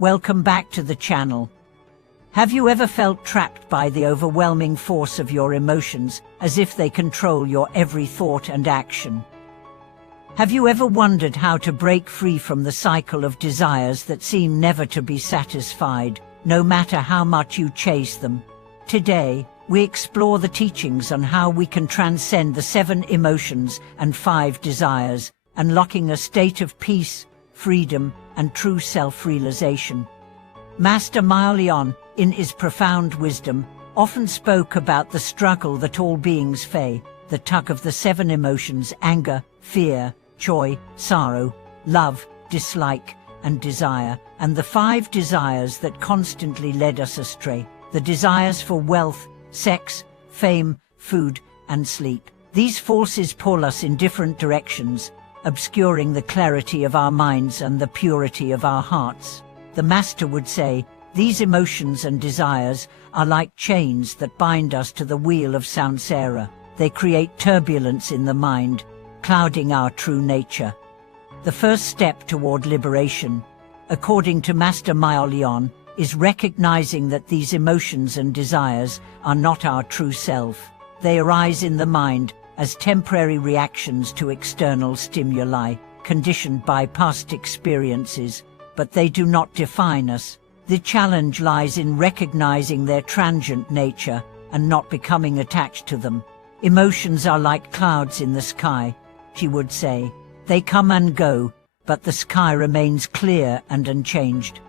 Welcome back to the channel. Have you ever felt trapped by the overwhelming force of your emotions, as if they control your every thought and action? Have you ever wondered how to break free from the cycle of desires that seem never to be satisfied, no matter how much you chase them? Today, we explore the teachings on how we can transcend the 7 emotions and 5 desires, unlocking a state of peace, freedom, and true self-realization. Master Myoleon, in his profound wisdom, often spoke about the struggle that all beings face, the tug of the 7 emotions: anger, fear, joy, sorrow, love, dislike, and desire, and the 5 desires that constantly led us astray, the desires for wealth, sex, fame, food, and sleep. These forces pull us in different directions, obscuring the clarity of our minds and the purity of our hearts. The Master would say, these emotions and desires are like chains that bind us to the wheel of samsara. They create turbulence in the mind, clouding our true nature. The first step toward liberation, according to Master Myoleon, is recognizing that these emotions and desires are not our true self. They arise in the mind as temporary reactions to external stimuli, conditioned by past experiences, but they do not define us. The challenge lies in recognizing their transient nature and not becoming attached to them. Emotions are like clouds in the sky, she would say. They come and go, but the sky remains clear and unchanged.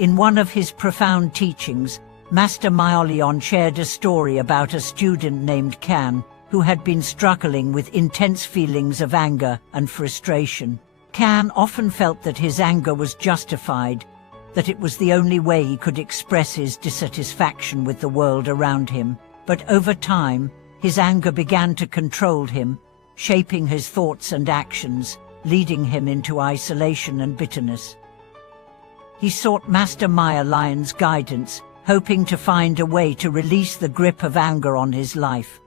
In one of his profound teachings, Master Myoleon shared a story about a student named Kan, who had been struggling with intense feelings of anger and frustration. Kan often felt that his anger was justified, that it was the only way he could express his dissatisfaction with the world around him. But over time, his anger began to control him, shaping his thoughts and actions, leading him into isolation and bitterness. He sought Master Myolion's guidance, hoping to find a way to release the grip of anger on his life.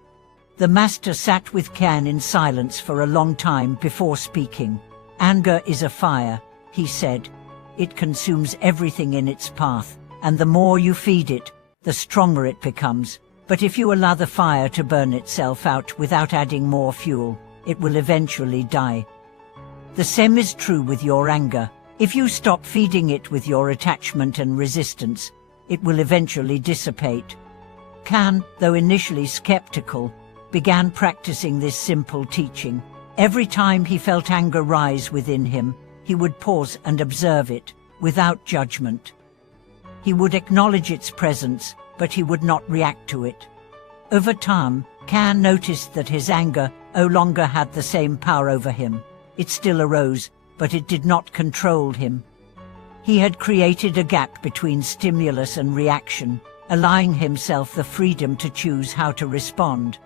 The Master sat with Kan in silence for a long time before speaking. Anger is a fire, he said. It consumes everything in its path, and the more you feed it, the stronger it becomes. But if you allow the fire to burn itself out without adding more fuel, it will eventually die. The same is true with your anger. If you stop feeding it with your attachment and resistance, it will eventually dissipate. Kan, though initially skeptical, began practicing this simple teaching. Every time he felt anger rise within him, he would pause and observe it, without judgment. He would acknowledge its presence, but he would not react to it. Over time, Kan noticed that his anger no longer had the same power over him. It still arose, but it did not control him. He had created a gap between stimulus and reaction, allowing himself the freedom to choose how to respond.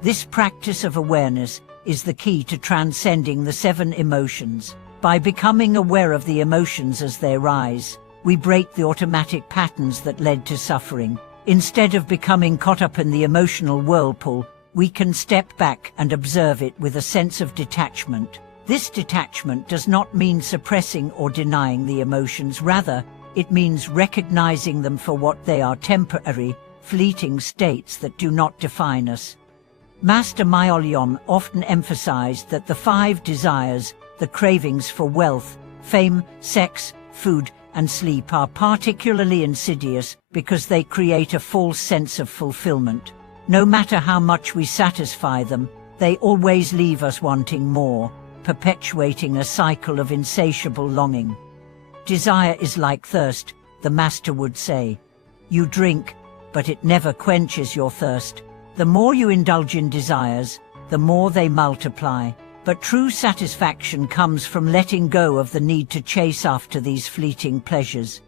This practice of awareness is the key to transcending the 7 emotions. By becoming aware of the emotions as they rise, we break the automatic patterns that led to suffering. Instead of becoming caught up in the emotional whirlpool, we can step back and observe it with a sense of detachment. This detachment does not mean suppressing or denying the emotions. Rather, it means recognizing them for what they are: temporary, fleeting states that do not define us. Master Myoleon often emphasized that the 5 desires, the cravings for wealth, fame, sex, food, and sleep, are particularly insidious because they create a false sense of fulfillment. No matter how much we satisfy them, they always leave us wanting more, perpetuating a cycle of insatiable longing. Desire is like thirst, the Master would say. You drink, but it never quenches your thirst. The more you indulge in desires, the more they multiply. But true satisfaction comes from letting go of the need to chase after these fleeting pleasures.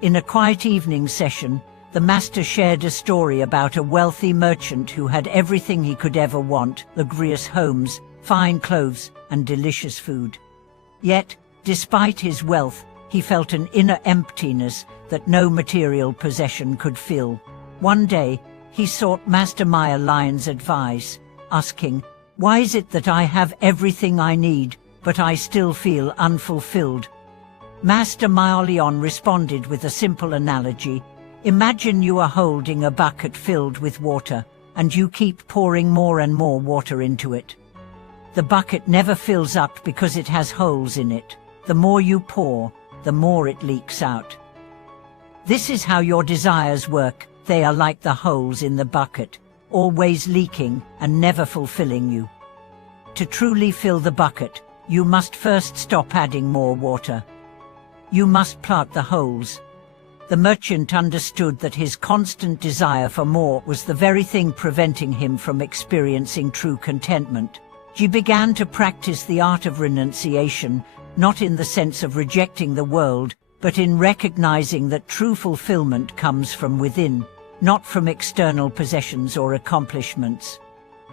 In a quiet evening session, the Master shared a story about a wealthy merchant who had everything he could ever want: luxurious homes, fine clothes, and delicious food. Yet, despite his wealth, he felt an inner emptiness that no material possession could fill. One day, he sought Master Myolion's advice, asking, "Why is it that I have everything I need, but I still feel unfulfilled?" Master Maolion responded with a simple analogy. Imagine you are holding a bucket filled with water, and you keep pouring more and more water into it. The bucket never fills up because it has holes in it. The more you pour, the more it leaks out. This is how your desires work. They are like the holes in the bucket, always leaking and never fulfilling you. To truly fill the bucket, you must first stop adding more water. You must plug the holes. The merchant understood that his constant desire for more was the very thing preventing him from experiencing true contentment. He began to practice the art of renunciation, not in the sense of rejecting the world, but in recognizing that true fulfillment comes from within, not from external possessions or accomplishments.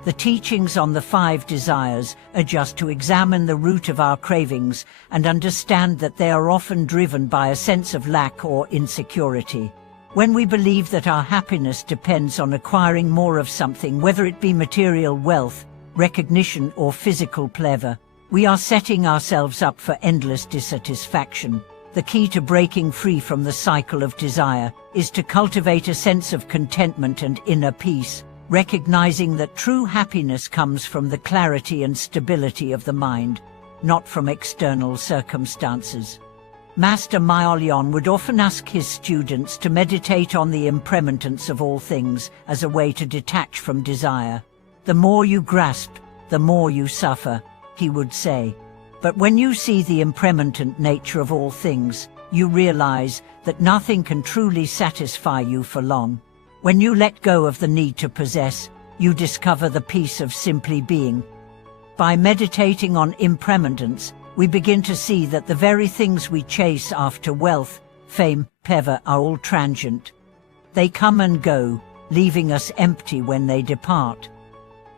The teachings on the 5 desires urge us to examine the root of our cravings and understand that they are often driven by a sense of lack or insecurity. When we believe that our happiness depends on acquiring more of something, whether it be material wealth, recognition, or physical pleasure, we are setting ourselves up for endless dissatisfaction. The key to breaking free from the cycle of desire is to cultivate a sense of contentment and inner peace, recognizing that true happiness comes from the clarity and stability of the mind, not from external circumstances. Master Maolion would often ask his students to meditate on the impermanence of all things as a way to detach from desire. The more you grasp, the more you suffer, he would say. But when you see the impermanent nature of all things, you realize that nothing can truly satisfy you for long. When you let go of the need to possess, you discover the peace of simply being. By meditating on impermanence, we begin to see that the very things we chase after, wealth, fame, pleasure, are all transient. They come and go, leaving us empty when they depart.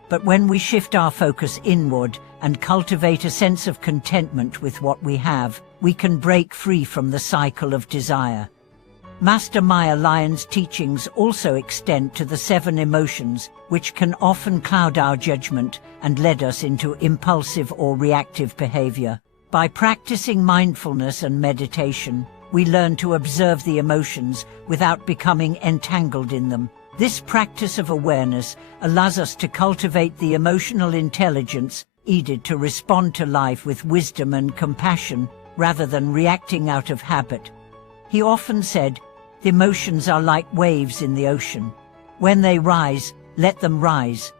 But when we shift our focus inward and cultivate a sense of contentment with what we have, we can break free from the cycle of desire. Master Maolion's teachings also extend to the 7 emotions, which can often cloud our judgment and lead us into impulsive or reactive behavior. By practicing mindfulness and meditation, we learn to observe the emotions without becoming entangled in them. This practice of awareness allows us to cultivate the emotional intelligence needed to respond to life with wisdom and compassion, rather than reacting out of habit. He often said, "Emotions are like waves in the ocean. When they rise, let them rise.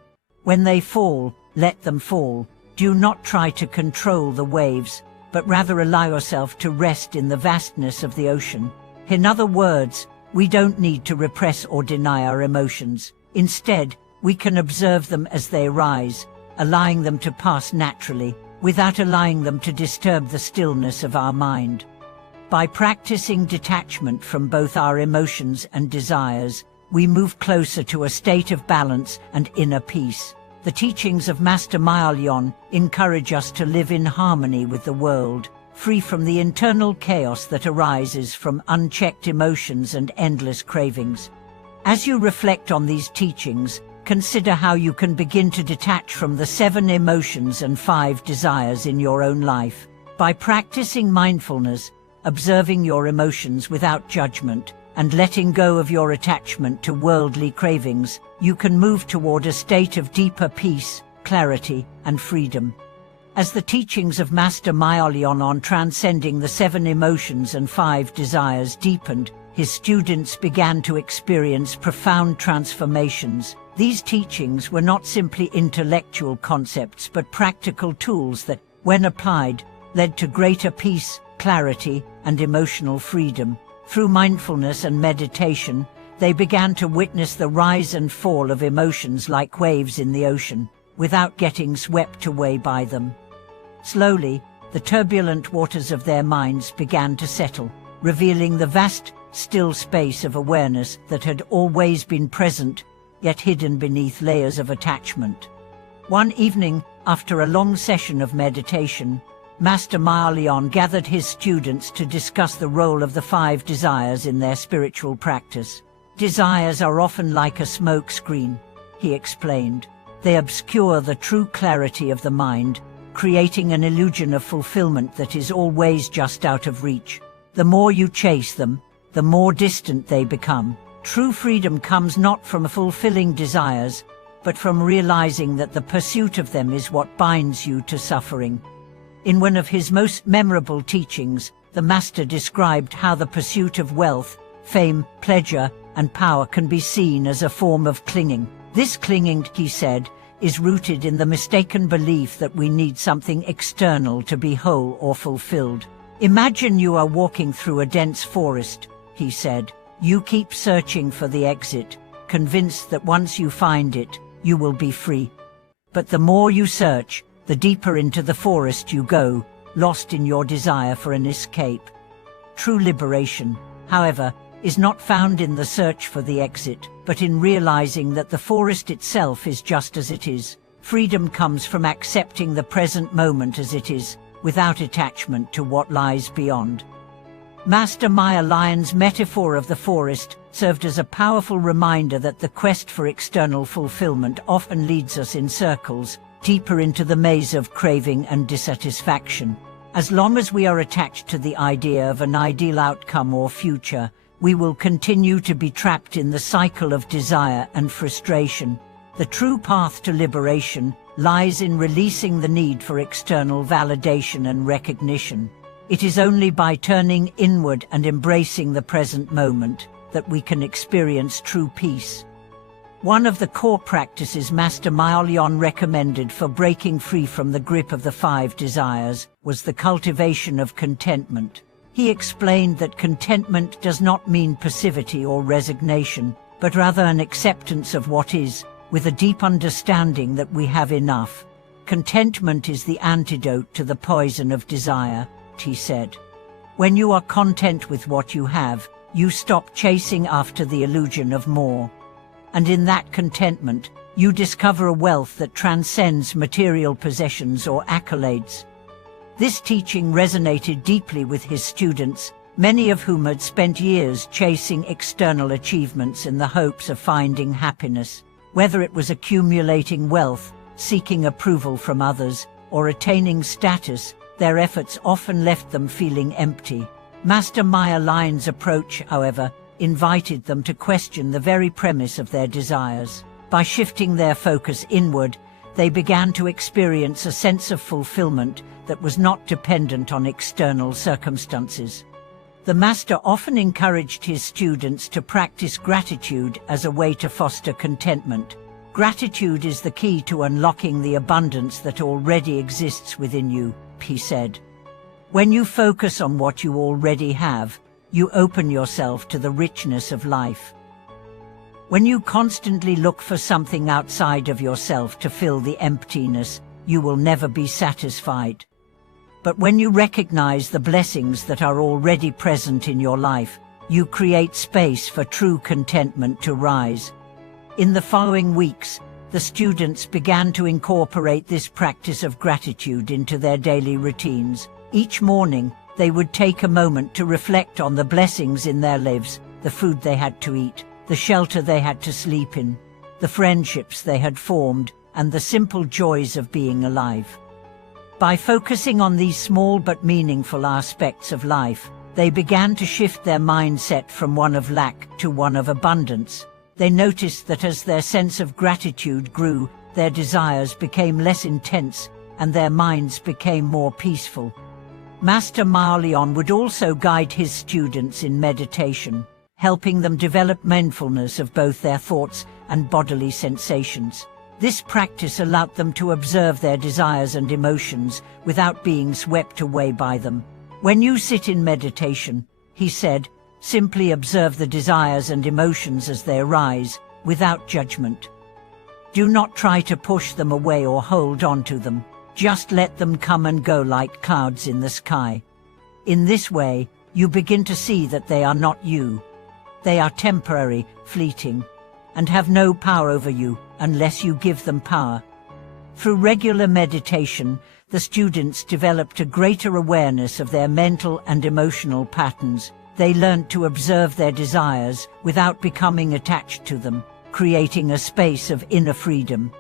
When they fall, let them fall. Do not try to control the waves, but rather allow yourself to rest in the vastness of the ocean." In other words, we don't need to repress or deny our emotions. Instead, we can observe them as they arise, allowing them to pass naturally, without allowing them to disturb the stillness of our mind. By practicing detachment from both our emotions and desires, we move closer to a state of balance and inner peace. The teachings of Master Maolion encourage us to live in harmony with the world, free from the internal chaos that arises from unchecked emotions and endless cravings. As you reflect on these teachings, consider how you can begin to detach from the 7 emotions and 5 desires in your own life. By practicing mindfulness, observing your emotions without judgment, and letting go of your attachment to worldly cravings, you can move toward a state of deeper peace, clarity, and freedom. As the teachings of Master Maolion on transcending the 7 emotions and 5 desires deepened, his students began to experience profound transformations. These teachings were not simply intellectual concepts but practical tools that, when applied, led to greater peace, clarity, and emotional freedom. Through mindfulness and meditation, they began to witness the rise and fall of emotions like waves in the ocean, without getting swept away by them. Slowly, the turbulent waters of their minds began to settle, revealing the vast, still space of awareness that had always been present, yet hidden beneath layers of attachment. One evening, after a long session of meditation, Master Maolion gathered his students to discuss the role of the 5 desires in their spiritual practice. Desires are often like a smoke screen, he explained. They obscure the true clarity of the mind, creating an illusion of fulfillment that is always just out of reach. The more you chase them, the more distant they become. True freedom comes not from fulfilling desires, but from realizing that the pursuit of them is what binds you to suffering. In one of his most memorable teachings, the Master described how the pursuit of wealth, fame, pleasure, and power can be seen as a form of clinging. This clinging, he said, is rooted in the mistaken belief that we need something external to be whole or fulfilled. Imagine you are walking through a dense forest, he said. You keep searching for the exit, convinced that once you find it, you will be free. But the more you search, the deeper into the forest you go, lost in your desire for an escape. True liberation, however, is not found in the search for the exit, but in realizing that the forest itself is just as it is. Freedom comes from accepting the present moment as it is, without attachment to what lies beyond. Master Maya Lion's metaphor of the forest served as a powerful reminder that the quest for external fulfillment often leads us in circles, deeper into the maze of craving and dissatisfaction. As long as we are attached to the idea of an ideal outcome or future, we will continue to be trapped in the cycle of desire and frustration. The true path to liberation lies in releasing the need for external validation and recognition. It is only by turning inward and embracing the present moment that we can experience true peace. One of the core practices Master Maya Lion recommended for breaking free from the grip of the 5 desires was the cultivation of contentment. He explained that contentment does not mean passivity or resignation, but rather an acceptance of what is, with a deep understanding that we have enough. Contentment is the antidote to the poison of desire, he said. When you are content with what you have, you stop chasing after the illusion of more. And in that contentment, you discover a wealth that transcends material possessions or accolades. This teaching resonated deeply with his students, many of whom had spent years chasing external achievements in the hopes of finding happiness. Whether it was accumulating wealth, seeking approval from others, or attaining status, their efforts often left them feeling empty. Master Maya Lion's approach, however, invited them to question the very premise of their desires. By shifting their focus inward, they began to experience a sense of fulfillment that was not dependent on external circumstances. The Master often encouraged his students to practice gratitude as a way to foster contentment. Gratitude is the key to unlocking the abundance that already exists within you, he said. When you focus on what you already have, you open yourself to the richness of life. When you constantly look for something outside of yourself to fill the emptiness, you will never be satisfied. But when you recognize the blessings that are already present in your life, you create space for true contentment to rise. In the following weeks, the students began to incorporate this practice of gratitude into their daily routines. Each morning, they would take a moment to reflect on the blessings in their lives, the food they had to eat, the shelter they had to sleep in, the friendships they had formed, and the simple joys of being alive. By focusing on these small but meaningful aspects of life, they began to shift their mindset from one of lack to one of abundance. They noticed that as their sense of gratitude grew, their desires became less intense, and their minds became more peaceful. Master Maya Lion would also guide his students in meditation, helping them develop mindfulness of both their thoughts and bodily sensations. This practice allowed them to observe their desires and emotions without being swept away by them. When you sit in meditation, he said, simply observe the desires and emotions as they arise, without judgment. Do not try to push them away or hold on to them. Just let them come and go like clouds in the sky. In this way, you begin to see that they are not you. They are temporary, fleeting, and have no power over you unless you give them power. Through regular meditation, the students developed a greater awareness of their mental and emotional patterns. They learned to observe their desires without becoming attached to them, creating a space of inner freedom.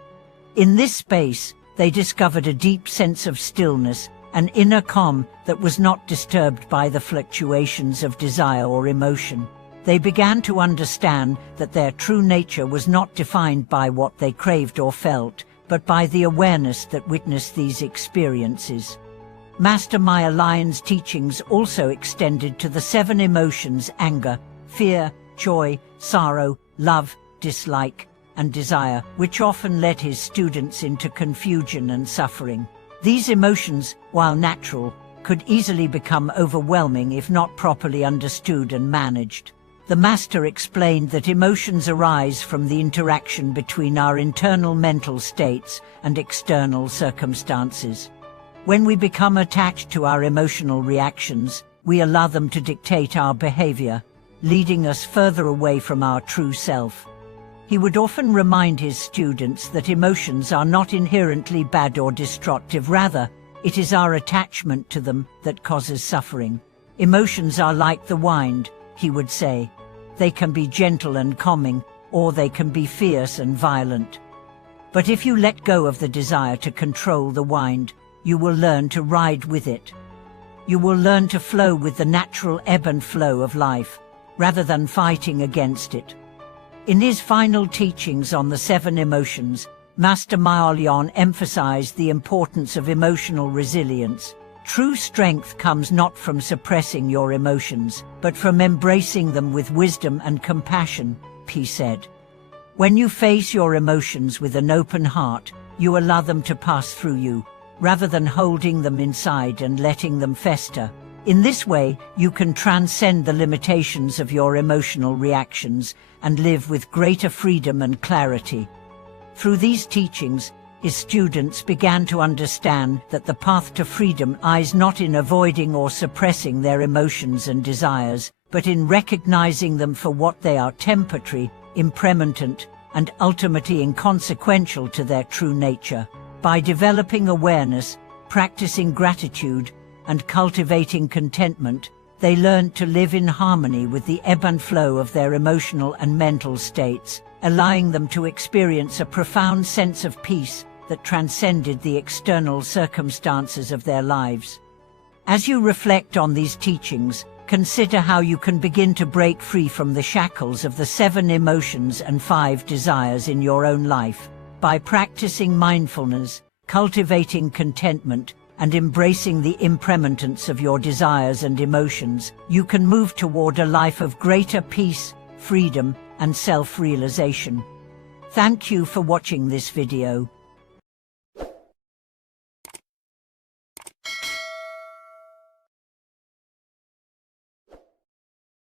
In this space, they discovered a deep sense of stillness, an inner calm that was not disturbed by the fluctuations of desire or emotion. They began to understand that their true nature was not defined by what they craved or felt, but by the awareness that witnessed these experiences. Master Maya Lion's teachings also extended to the 7 emotions: anger, fear, joy, sorrow, love, dislike, and desire, which often led his students into confusion and suffering. These emotions, while natural, could easily become overwhelming if not properly understood and managed. The Master explained that emotions arise from the interaction between our internal mental states and external circumstances. When we become attached to our emotional reactions, we allow them to dictate our behavior, leading us further away from our true self. He would often remind his students that emotions are not inherently bad or destructive. Rather, it is our attachment to them that causes suffering. Emotions are like the wind, he would say. They can be gentle and calming, or they can be fierce and violent. But if you let go of the desire to control the wind, you will learn to ride with it. You will learn to flow with the natural ebb and flow of life, rather than fighting against it. In his final teachings on the 7 emotions, Master Maya Lion emphasized the importance of emotional resilience. True strength comes not from suppressing your emotions, but from embracing them with wisdom and compassion, he said. When you face your emotions with an open heart, you allow them to pass through you, rather than holding them inside and letting them fester. In this way, you can transcend the limitations of your emotional reactions and live with greater freedom and clarity. Through these teachings, his students began to understand that the path to freedom lies not in avoiding or suppressing their emotions and desires, but in recognizing them for what they are: temporary, impermanent, and ultimately inconsequential to their true nature. By developing awareness, practicing gratitude, and cultivating contentment, they learned to live in harmony with the ebb and flow of their emotional and mental states, allowing them to experience a profound sense of peace that transcended the external circumstances of their lives. As you reflect on these teachings, consider how you can begin to break free from the shackles of the 7 emotions and 5 desires in your own life. By practicing mindfulness, cultivating contentment, and embracing the impermanence of your desires and emotions, you can move toward a life of greater peace, freedom, and self-realization. Thank you for watching this video.